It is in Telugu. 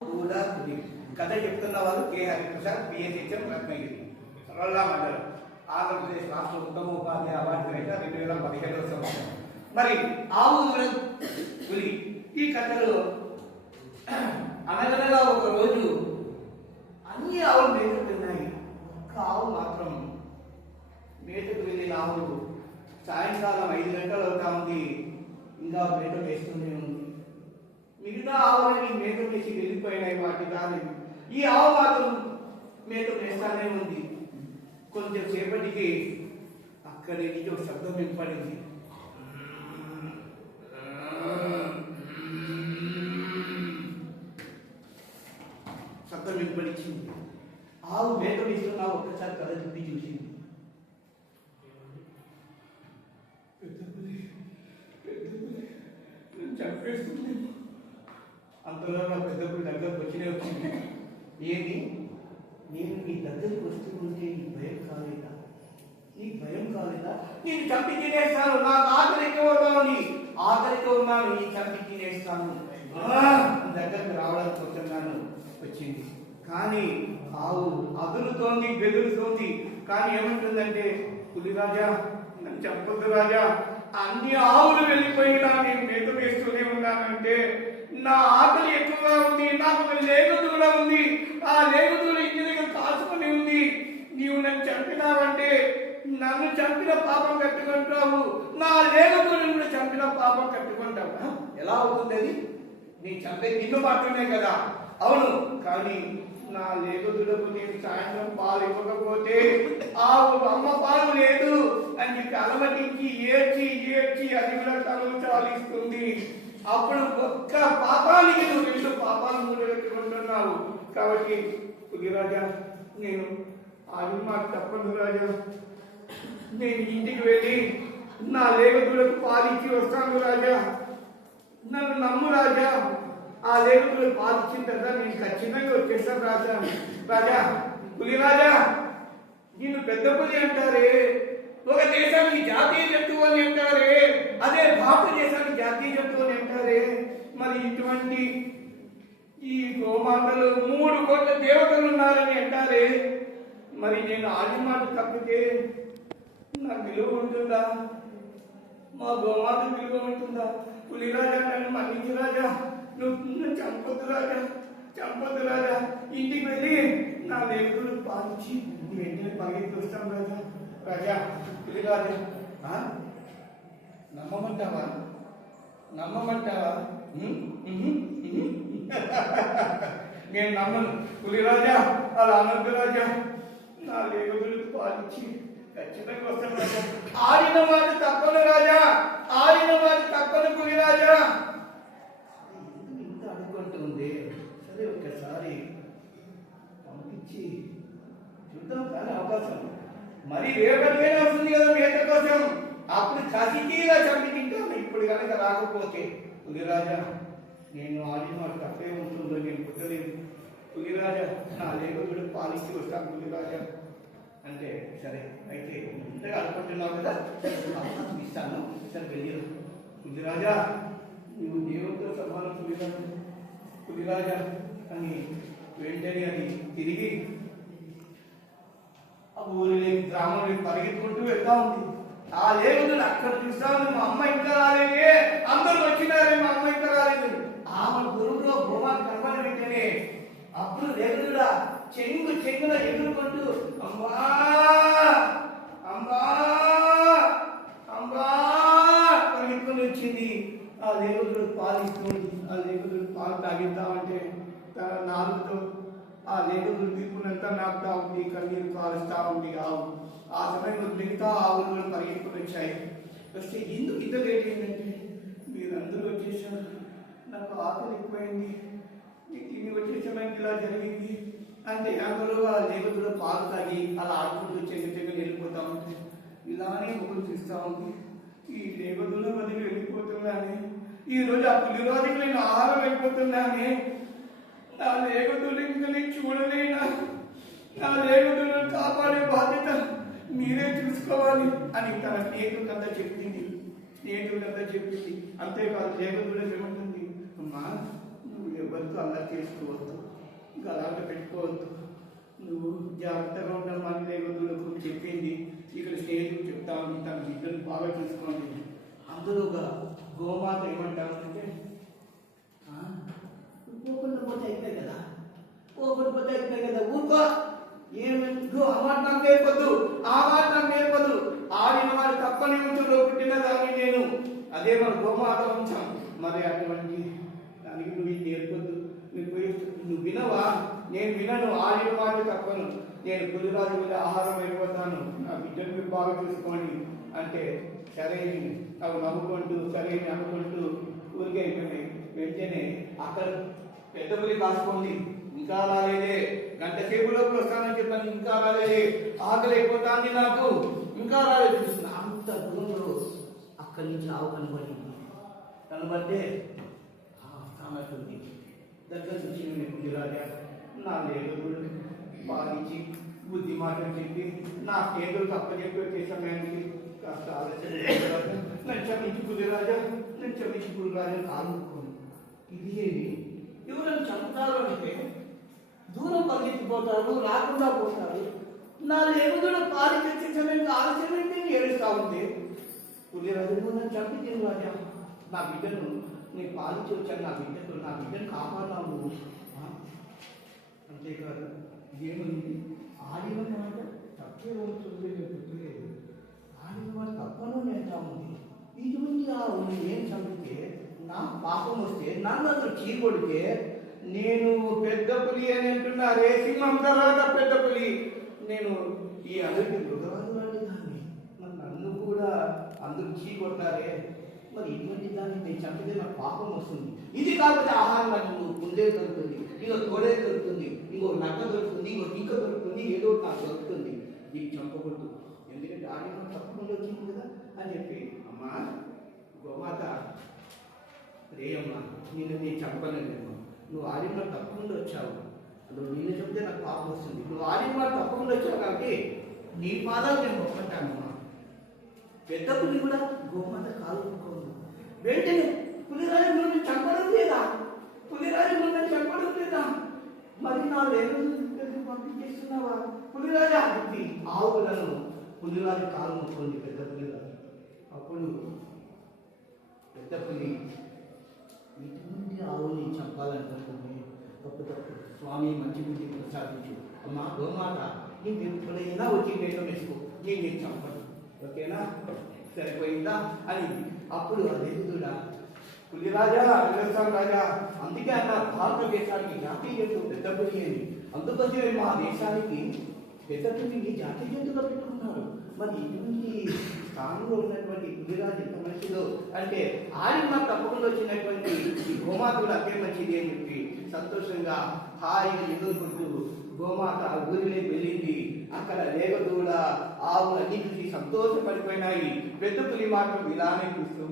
కూడా కథ చెప్తున్న వారు కె హరిప్రసాద్, పిహెచ్ఎం, రత్నగిరి, రొల్లా మండలం, ఆంధ్రప్రదేశ్ రాష్ట్ర ఉత్తమ ఉపాధ్యాయ అవార్డు గ్రహీత 2017వ సంవత్సరం. మరి ఆవు పులి ఈ కథలో అనగనగా ఒక రోజు అన్ని ఆవులు మేతుకున్నాయి. ఒక్క ఆవు మాత్రం మేతకు వెళ్ళిన ఆవులు సాయంకాలం 5 గంటలు అవుతా ఉంది, ఇంకా మేత వేస్తూనే ఉంది. మిగతా ఆవులని మేత వేసి వెళ్ళిపోయినాయి వాటి దాని. ఈ ఆవు మాత్రం మేత వేస్తానే ఉంది. కొంచెం సేపటికి అక్కడి నుంచి ఒక శబ్దం వినపడింది. శబ్దం వినపడించింది. ఆవు మేత వేస్తున్నా ఒక్కసారి కథ చుట్టి చూసింది. చంపేస్తుంది. అంతలో నా పెద్ద పులి దగ్గరకు వచ్చింది. ఏమి, నేను నీ దగ్గరకు వస్తూ ఉంటే నీకు భయం కాలేదా? నీకు భయం కాలేదా? నేను చంపి తినేస్తాను, నాకు ఆకలి ఎక్కువ అవుతాను, ఆకలితో ఉన్నాను, నీ చంపి తినేస్తాను దగ్గరకు రావడానికి వస్తున్నాను వచ్చింది. కానీ ఆవు అదురుతోంది, బెదురుతోంది. కానీ ఏమంటుందంటే, పులిరాజా నన్ను చంపొద్దు రాజా, అన్ని ఆవులు వెళ్ళిపోయినా నేను మేత వేస్తూనే ఉన్నానంటే నా ఆకలి ఎక్కువగా ఉంది, నాకు ఒక లేగదూడ ఉంది, ఆ లేగదూడ ఇంటి దగ్గర కాచుకొని ఉంది. నీవు నన్ను చంపినావంటే నన్ను చంపిన పాపం కట్టుకుంటావు, నా లేగదూడని కూడా చంపిన పాపం కట్టుకుంటావు. ఎలా అవుతుంది అది? నేను చంపేది నిన్ను మాత్రమే కదా. అవును, కానీ నా లేగదూడకు నేను సాయంత్రం పాలు ఇవ్వకపోతే ఆవు అమ్మ పాలు లేదు అని చెప్పి అలమటించి ఏడ్చి ఏడ్చి అది కూడా తలను చాలిస్తుంది. అప్పుడు ఒక్క పాపానికి నువ్వు 2 పాపాలు మూడగట్టుకుంటున్నావు. కాబట్టి పులిరాజా, నేను అది మాట తప్పదు రాజా. నేను ఇంటికి వెళ్ళి నా లేగదూడకు పాలిచ్చి వస్తాను రాజా, నన్ను నమ్ము రాజా. ఆ లేగదూడకు పాలిచ్చిన తర్వాత నేను ఖచ్చితంగా వచ్చేస్తాను రాజా. రాజా, పులిరాజా, నిన్ను పెద్ద పులి అంటారే, ఒక దేశానికి జాతీయ జంతువు అని అంటారే, అదే భారతదేశానికి జాతీయ జంతువు అని అంటారే. మరి ఇటువంటి ఈ గోమాతలు 3 కోట్ల దేవతలు ఉన్నారని అంటారే. మరి నేను ఆది మాట తప్పితే నా విలువ ఉంటుందా? మా గోమాత విలువ ఉంటుందా? పులిరాజా, నన్ను మన్నించు రాజా, నువ్వు చంపొద్దు రాజా, చంపొద్దు రాజా. ఇంటికి వెళ్ళి నా దేవుడు పాలించి వెంటనే పరిగెత్తి వస్తాం రాజా. రాజా, పులిరాజా, నమ్మమంటావా? నమ్మమంటావా? నేను నమ్మను పులిరాజా, అలా అనద్దు రాజా. నా లేగదులకు పాలించి ఖచ్చితంగా వస్తాను రాజా. ఆడిన మాట తప్పను రాజా, ఆడిన మాట తప్పను పులిరాజా. ఇంత అనుకుంటుంది. సరే, ఒక్కసారి పంపించి చూద్దాం కానీ అవకాశం మరి రేపటికైనా వస్తుంది కదా మేత కోసం. అప్పుడు కసితీగా చంపి తింటాను. ఇప్పుడు కనుక రాకపోతే పులిరాజా, నేను ఆడిన మాట తప్పే ఉంటుందో నేను పుట్టలేదు పులిరాజా, నా లేగదుడు పాలించి వస్తాను పులిరాజా అంటే. సరే అయితే ఇంతగా అనుకుంటున్నావు కదా, ఇస్తాను. సరే వెళ్ళి పులిరాజా, నువ్వు దేవుడితో సమానం పులిరాజా, పులిరాజా అని వెంటనే అది తిరిగి ఆ ఊరిలోకి గ్రామంలోకి పరిగెత్తుకుంటూ వెళ్తా ఉంది. ఆ లేగదుడు అక్కడ చూస్తాను, మా అమ్మ ఇంకా రాలేదే, అందరూ వచ్చినారే, మా అమ్మ ఇంకా రాలేదు. ఆమె గురువులో భూమాన్ని కనబడి వెంటనే అప్పుడు లేగదుడా చెంగున ఎదుర్కొంటూ అమ్మా అమ్మా అమ్మా పరిగెత్తుకొని వచ్చింది. ఆ లేగదుడు పాలు ఇస్తుంది. ఆ లేగదుడు పాలు తాగిద్దామంటే తన నాలుగుతో ఆ లేగదుడు తీర్పునంతా నాకుతా ఉంది, కన్నీరు కాలుస్తా ఉంది ఆవు. ఆ సమయంలో మిగతా ఆవులు పరిగెత్తుకొని వచ్చాయి. వస్తే ఎందుకు ఇంత లేట్ అయిందంటే, మీరందరూ వచ్చేసారు, నాకు ఆకలి ఎక్కువైంది, తిని వచ్చే సమయానికి ఇలా జరిగింది అంటే అందులో ఆ లేగదుడు పాలు తాగి అలా ఆడుకుంటూ చెంగు వెళ్ళిపోతా ఉంది. ఇలానే ఒకరు చూస్తూ ఉంది. ఈ లేగదుడు వదిలి వెళ్ళిపోతున్నానే, ఈరోజు ఆ పులిరాజుకి నేను ఆహారం వెళ్ళిపోతున్నానే, నా లేగదుడు ఇంకా నేను చూడలేనా, నా లేగదుడును కాపాడే బాధ్యత మీరే చూసుకోవాలి అని తన స్నేహితుడికంతా చెప్పింది. అంతేకాదు లేగదుడు ఏమంటుంది, అమ్మా నువ్వు ఎవరితో అల్లరి చేసుకోవద్దు, ఇంకా అలాగే పెట్టుకోవద్దు. నువ్వు జాగ్రత్తగా ఉండమని లేవదులకు చెప్పింది. ఇక్కడ స్నేహితులు చెప్తా ఉంది, తన బిడ్డను బాగా చూసుకోండి. అందులోగా గోమాత ఏమంటామంటే పోకుండా పోతే అయిపోయి కదా, పోకుండా పోతే అయిపోయి కదా, ఊరుకో. ఏమిటో ఆ మాట నాకు నేర్పొద్దు, ఆ మాట నాకు నేర్పొద్దు. ఆడిన వారు తప్పని ఉంచులో పుట్టిన దాన్ని నేను, అదే మన గోమాత వంశం. మరి అటువంటి దానికి నువ్వు ఇది నేర్పొద్దు. నువ్వు వినవా? నేను వినను, ఆడిన మాట తప్పను. నేను పులిరాజు మీద ఆహారం అయిపోతాను, నా బిడ్డను మీరు బాగా చూసుకోండి అంటే సరే అవి నవ్వుకుంటూ సరే అనుకుంటూ ఊరికే అయిపోయినాయి. వెంటనే అక్కడ పెద్ద పులి కాసుకోండి, ఇంకా రాలేదే, గంట సేపు లోపల వస్తానని చెప్పాను, ఇంకా రాలేదే, ఆకలి అయిపోతాంది నాకు, ఇంకా రాలేదు. చూసిన అంత దూరంలో అక్కడి నుంచి ఆవు కనబడింది. కనబడితే కానట్టుంది. దగ్గర నుంచి పులిరాజా నా లేదు బాధించి బుద్ధి మాటలు చెప్పి నా స్నేహితులు తప్ప చెప్పే సమయానికి కాస్త ఆలోచన నన్ను క్షమించి పులిరాజా, నన్ను క్షమించి పులిరాజా కానుకోను. ఇది ఏమి? ఎవరైనా చంపుతారు అంటే దూరం పరిగెత్తిపోతారు, రాకుండా పోతారు. నా లేవుడు పాలి తెచ్చే సమయానికి ఆలోచన నేను ఏడుస్తా ఉంటే పులిరాజు నన్ను చంపించింది రాజా, నా బిడ్డను నేను పాలించి వచ్చాను, నా బిడ్డను కాపాడాము. అంతేకాదు ఏముంది ఆడిన మాట తప్పే ఉంటుంది, గుర్తులేదు. ఆడిన మాట తప్పను నేర్తా ఉంది. ఇటువంటి ఆవుని నేను చంపితే నా పాపం వస్తే నన్ను అసలు చీకొడితే నేను పెద్ద పులి అని అంటున్నారే, సింహం తర్వాత పెద్ద పులి. నేను ఈ అందరికి మృగరాజు లాంటి దాన్ని, మరి నన్ను కూడా అందరూ చీకొడతారే. మరి ఇటువంటి దాన్ని నేను చంపితే నాకు పాపం వస్తుంది. ఇది కాకపోతే ఆహారం నాకు ముందే దొరుకుతుంది, ఇంకో తోడే దొరుకుతుంది, ఇంకో నక్క దొరుకుతుంది, ఇంకో టీక దొరుకుతుంది, ఏదో నాకు దొరుకుతుంది. దీన్ని చంపకూడదు, ఎందుకంటే ఆడిన తప్పకుండా వచ్చింది కదా అని చెప్పి, అమ్మా గోమాత రేయమ్మా నేను చంపలేదేమో, నువ్వు ఆడిన తప్పకుండా వచ్చావు, నువ్వు నిన్ను చెప్తే నాకు పాపం వస్తుంది, నువ్వు ఆడిన తప్పకుండా వచ్చావు కాబట్టి నీ పాదాలు నేను ఒప్పుకుంటానమ్మా. పెద్ద పులి కూడా గోమాత కాలు ఒప్పుకోదు. వెంటనే పులిరాజు నువ్వు చంపడం లేదా, పులిరాజు నువ్వు చంపడం లేదా, మరి నా లేదు పంపించేస్తున్నావా పులిరాజా అని ఆవులను పులిరాజు కాలు మొక్కుంది పెద్ద పులిరాజు. అప్పుడు పెద్ద పులి ఇటువంటి ఆవుని చంపాలనుకుంటుంది. తప్పు స్వామి మంచి బుద్ధి ప్రసాదించు, అమ్మా గోమాత నీకు ఎప్పుడైనా వచ్చి వేషం వేసుకో, నేను చంపను, ఓకేనా, సరిపోయిందా అని. అప్పుడు అది కూడా పులిరాజా రాజస్థాన్ రాజా, అందుకే అన్న భారతదేశానికి జాతీయ జంతువు పెద్ద పులి అని. అందుకోసమే మా దేశానికి పెద్ద పులిని జాతీయ జంతువుగా పెట్టుకున్నారు. మరి ఇటువంటి స్థానంలో ఉన్నటువంటి పులిరాజు ఎంత మంచిదో అంటే ఆయన మాకు తప్పకుండా వచ్చినటువంటి ఈ గోమాత కూడా అంతే మంచిది అని చెప్పి సంతోషంగా హాయిగా ఎదుర్కొంటూ గోమాత ఊరిలోకి వెళ్ళింది. అక్కడ లేగదూడ ఆవులు అన్ని చూసి సంతోషపడిపోయినాయి. పెద్ద పులి మాత్రం ఇలానే చూస్తూ